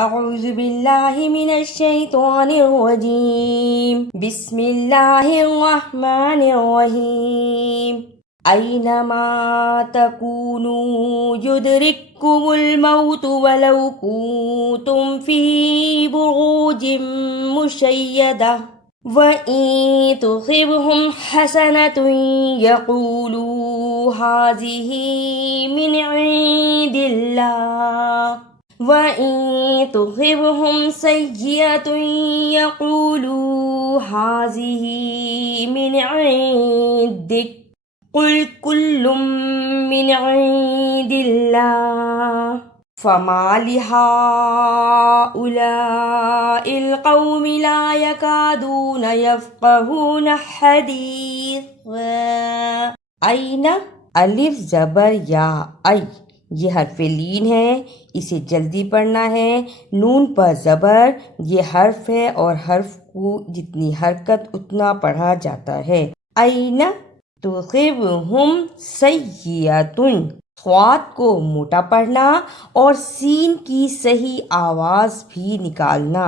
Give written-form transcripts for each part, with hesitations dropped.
اعوذ باللہ من الشیطان الرجیم بسم اللہ الرحمن الرحیم اینما تکونوا یدرککم الموت ولو کنتم فی بروج مشیدہ وَإِن تُصِبْهُمْ حَسَنَةٌ يَقُولُوا هَٰذِهِ مِنْ عِندِ اللَّهِ وَإِن تُصِبْهُمْ سَيِّئَةٌ يَقُولُوا هَٰذِهِ مِنْ عِندِكَ قُلْ كُلٌّ مِّنْ عِندِ اللَّهِ فَمَا لِهَٰؤُلَاءِ الْقَوْمِ لَا يَكَادُونَ يَفْقَهُونَ حَدِيثًا أَيْنَ الف زبر یا ای یہ حرف لین ہے، اسے جلدی پڑھنا ہے۔ نون پر زبر یہ حرف ہے اور حرف کو جتنی حرکت اتنا پڑھا جاتا ہے۔ این تصبہم سیئۃ، صاد کو موٹا پڑھنا اور سین کی صحیح آواز بھی نکالنا،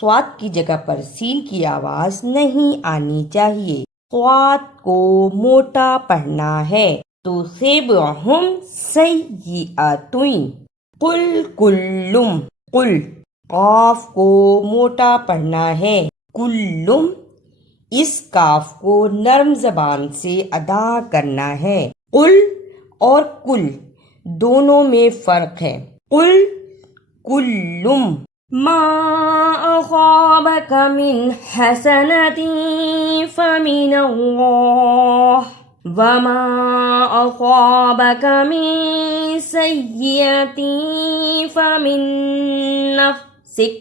صاد کی جگہ پر سین کی آواز نہیں آنی چاہیے، صاد کو موٹا پڑھنا ہے۔ تصبہم سیئۃ، قل کلم، قل قاف کو موٹا پڑھنا ہے، کلم اس کاف کو نرم زبان سے ادا کرنا ہے۔ قل اور کل دونوں میں فرق ہے۔ قل کلم ما اصابک من حسنۃ فمن اللہ وما اصابک من سیئۃ فمن نفسک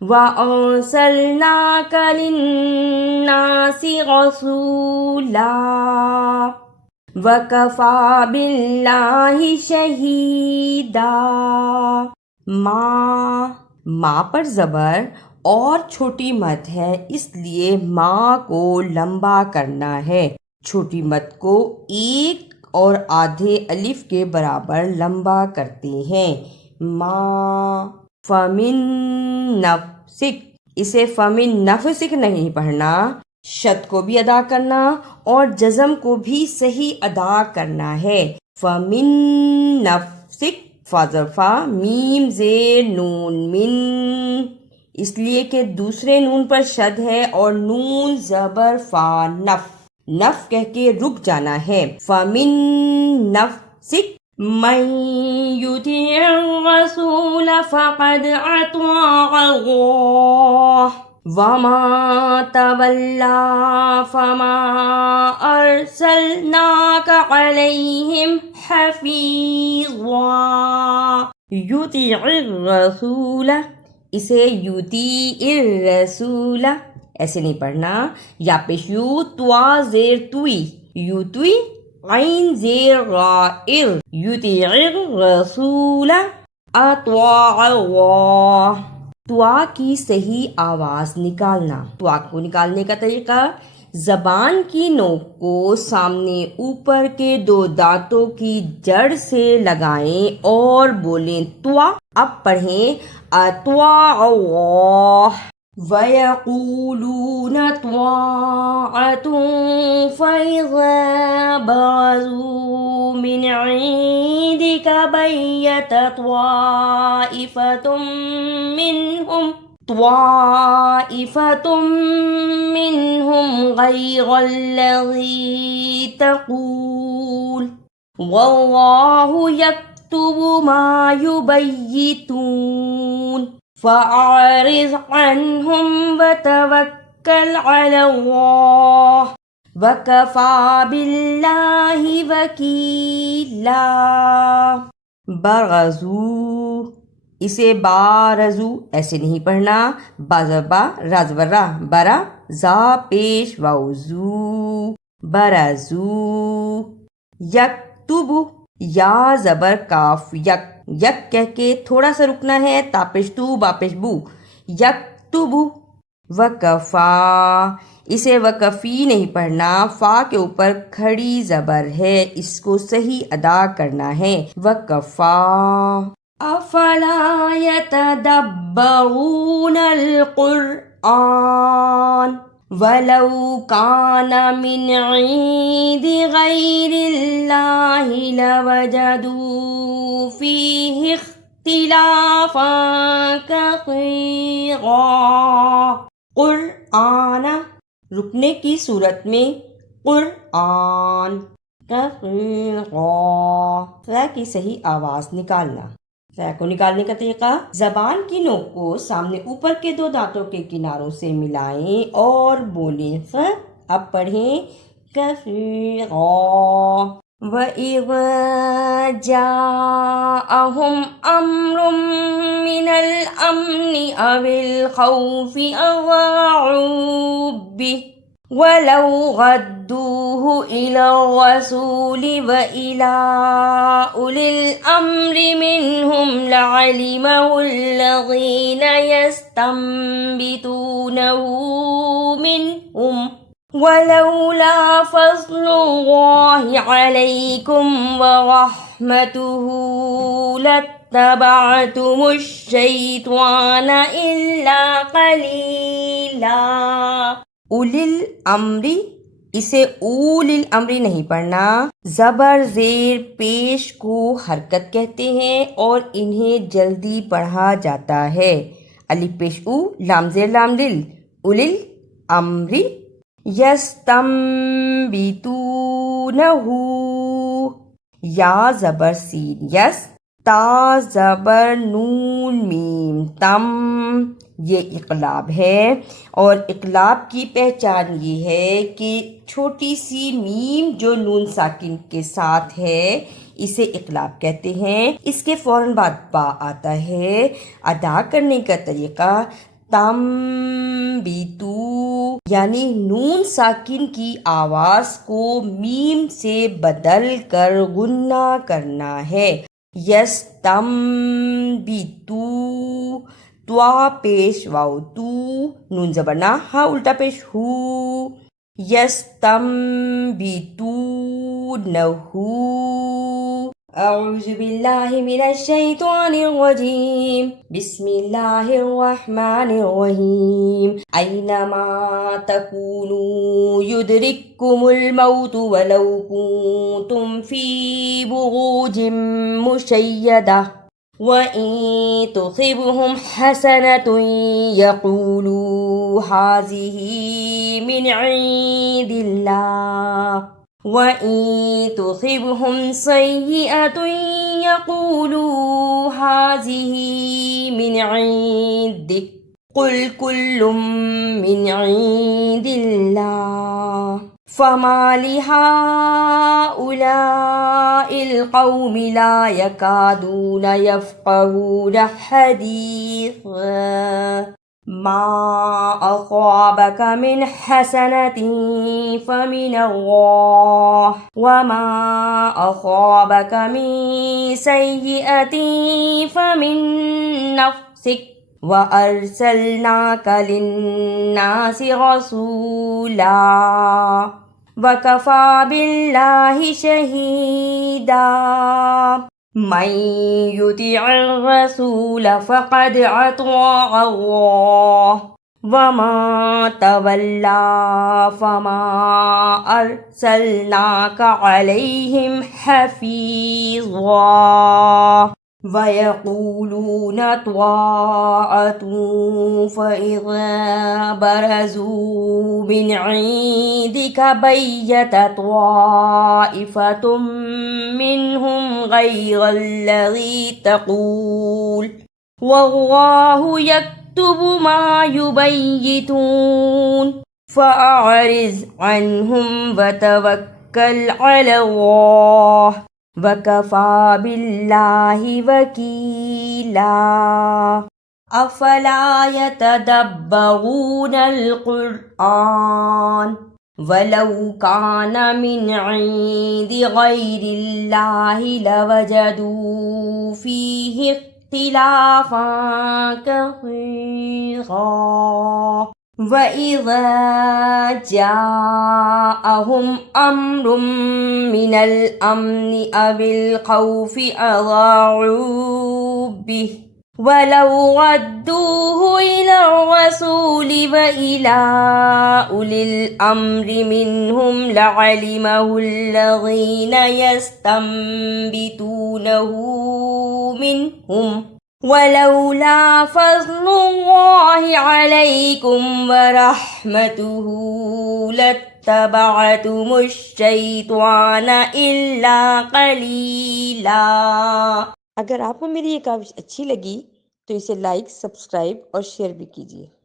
وَأَرْسَلْنَاكَ لِلنَّاسِ رَسُولًا وَكَفَى بِاللَّهِ شَهِيدًا۔ ماں پر زبر اور چھوٹی مد ہے، اس لیے ماں کو لمبا کرنا ہے۔ چھوٹی مد کو ایک اور آدھے الف کے برابر لمبا کرتے ہیں۔ ماں فمن نفسک، اسے فمن نفسک نہیں پڑھنا، شد کو بھی ادا کرنا اور جزم کو بھی صحیح ادا کرنا ہے۔ فمن نفسک، فا زبر فا، میم زیر نون من، اس لیے کہ دوسرے نون پر شد ہے اور نون زبر فا نف کہہ کے رک جانا ہے۔ فمن نفسک من یطع الرسول فقد اطاع اللہ وما تولی فما ارسلناک علیہم حفیظا۔ یطع الرسول، اسے یطیع الرسول ایسے نہیں پڑھنا، یا پیش یو توا زیر توئی، یوتوئی عین زیر غائر، یطیع الرسول اطاع اللہ۔ توا کی صحیح آواز نکالنا، توا کو نکالنے کا طریقہ، زبان کی نوک کو سامنے اوپر کے دو دانتوں کی جڑ سے لگائیں اور بولیں توا۔ اب پڑھیں اطاع اللہ۔ وَيَقُولُونَ طَاعَةٌ فَإِذَا بَرَزُوا مِنْ عِنْدِكَ بَيَّتَ طَائِفَةٌ مِّنْهُمْ غَيْرَ الَّذِي تَقُولُ وَاللَّهُ يَكْتُبُ مَا يُبَيِّتُونَ فَأَعْرِضْ عَنْهُمْ وَتَوَكَّلْ عَلَى اللَّهِ وَكَفَى بِاللَّهِ وَكِيلًا۔ برزو، اسے بارزو ایسے نہیں پڑھنا، بازبا رازورا برا زا پیش واؤزو، برزو۔ یکتب، یا زبر کاف یک، یک کہہ کے تھوڑا سا رکنا ہے، تاپش تو باپش بو، یکتب۔ وکفا، اسے وکفی نہیں پڑھنا، فا کے اوپر کھڑی زبر ہے، اس کو صحیح ادا کرنا ہے، وکفا۔ افلا يتدبرون القرآن ولو كان من عند غير الله لوجدوا فيه اختلافا كثيرا. قرآن رکنے کی صورت میں قرآن کثیرا کی صحیح آواز نکالنا. کو نکالنے کا طریقہ: زبان کی نوک کو سامنے اوپر کے 2 دانتوں کے کناروں سے ملائیں اور بولیں. اب پڑھیں کثیرا. وَإِذَا جَاءَهُمْ أَمْرٌ مِّنَ الْأَمْنِ أَوِ الْخَوْفِ أَذَاعُوا بِهِ وَلَوْ رَدُّوهُ إِلَى الرَّسُولِ وَإِلَى أُولِي الْأَمْرِ مِنْهُمْ لَعَلِمَهُ الَّذِينَ يَسْتَنبِطُونَهُ مِنْهُمْ وَلَوْلَا فَضْلُ اللَّهِ عَلَيْكُمْ وَرَحْمَتُهُ لَاتَّبَعْتُمُ الشَّيْطَانَ إِلَّا قَلِيلًا. اولی الامری، اسے اولی الامری نہیں پڑھنا. زبر زیر پیش کو حرکت کہتے ہیں اور انہیں جلدی پڑھا جاتا ہے. الف پیش او، لام زیر لام لل. اولی الامری. یستنبطونہ، یا زبر سین یس، تا زبر نون میم تم. یہ اقلاب ہے، اور اقلاب کی پہچان یہ ہے کہ چھوٹی سی میم جو نون ساکن کے ساتھ ہے اسے اقلاب کہتے ہیں. اس کے فوراً بعد با آتا ہے. ادا کرنے کا طریقہ: تم بیتو، یعنی نون ساکن کی آواز کو میم سے بدل کر غنہ کرنا ہے. یستم بیتو، توا پیش واو تو، نون زبرنا، ہا الٹا پیش ہو. یستنبطونہو. اعوذ باللہ من الشیطان الرجیم. بسم اللہ الرحمن الرحیم. اینما تکونوا یدرککم الموت ولو کنتم فی بروج مشیدہ وَإِن تُصِبْهُمْ حَسَنَةٌ يَقُولُوا هَٰذِهِ مِنْ عِندِ اللَّهِ وَإِن تُصِبْهُمْ سَيِّئَةٌ يَقُولُوا هَٰذِهِ مِنْ عِندِكَ قُلْ كُلٌّ مِّنْ عِندِ اللَّهِ فَمَا لِهَٰؤُلَاءِ الْقَوْمِ لَا يَكَادُونَ يَفْقَهُونَ حَدِيثًا. مَا أَصَابَكَ مِنْ حَسَنَةٍ فَمِنَ اللَّهِ وَمَا أَصَابَكَ مِنْ سَيِّئَةٍ فَمِنْ نَفْسِكَ وَأَرْسَلْنَاكَ لِلنَّاسِ رَسُولًا وَكَفَى بِاللَّهِ شَهِيدًا. مَن يُطِعِ الرَّسُولَ فَقَدْ أَطَاعَ اللَّهَ وَمَن تَوَلَّىٰ فَمَا أَرْسَلْنَاكَ عَلَيْهِمْ حَفِيظًا. وَيَقُولُونَ طَاعَةٌ فَإِذَا بَرَزُوا مِنْ عِندِكَ بَيَّتَ طَائِفَةٌ مِّنْهُمْ غَيْرَ الَّذِي تَقُولُ وَاللَّهُ يَكْتُبُ مَا يُبَيِّتُونَ فَأَعْرِضْ عَنْهُمْ وَتَوَكَّلْ عَلَى اللَّهِ وَكَفَى بِاللَّهِ وَكِيلًا. أَفَلَا يَتَدَبَّرُونَ الْقُرْآنَ وَلَوْ كَانَ مِنْ عِندِ غَيْرِ اللَّهِ لَوَجَدُوا فِيهِ اخْتِلَافًا كَثِيرًا. وَإِذَا جَاءَهُمْ أَمْرٌ مِّنَ الْأَمْنِ أَوِ الْخَوْفِ أَذَاعُوا به وَلَوْ رَدُّوهُ إِلَى الرَّسُولِ وَإِلَى أُولِي الْأَمْرِ مِنْهُمْ لَعَلِمَهُ الَّذِينَ يَسْتَنبِطُونَهُ مِنْهُمْ وَلَوْلَا فَضْلُ اللَّهِ عَلَيْكُمْ وَرَحْمَتُهُ لَاتَّبَعْتُمُ الشَّيْطَانَ إِلَّا قَلِيلًا۔ اگر آپ کو میری یہ کاوش اچھی لگی تو اسے لائک، سبسکرائب اور شیئر بھی کیجیے۔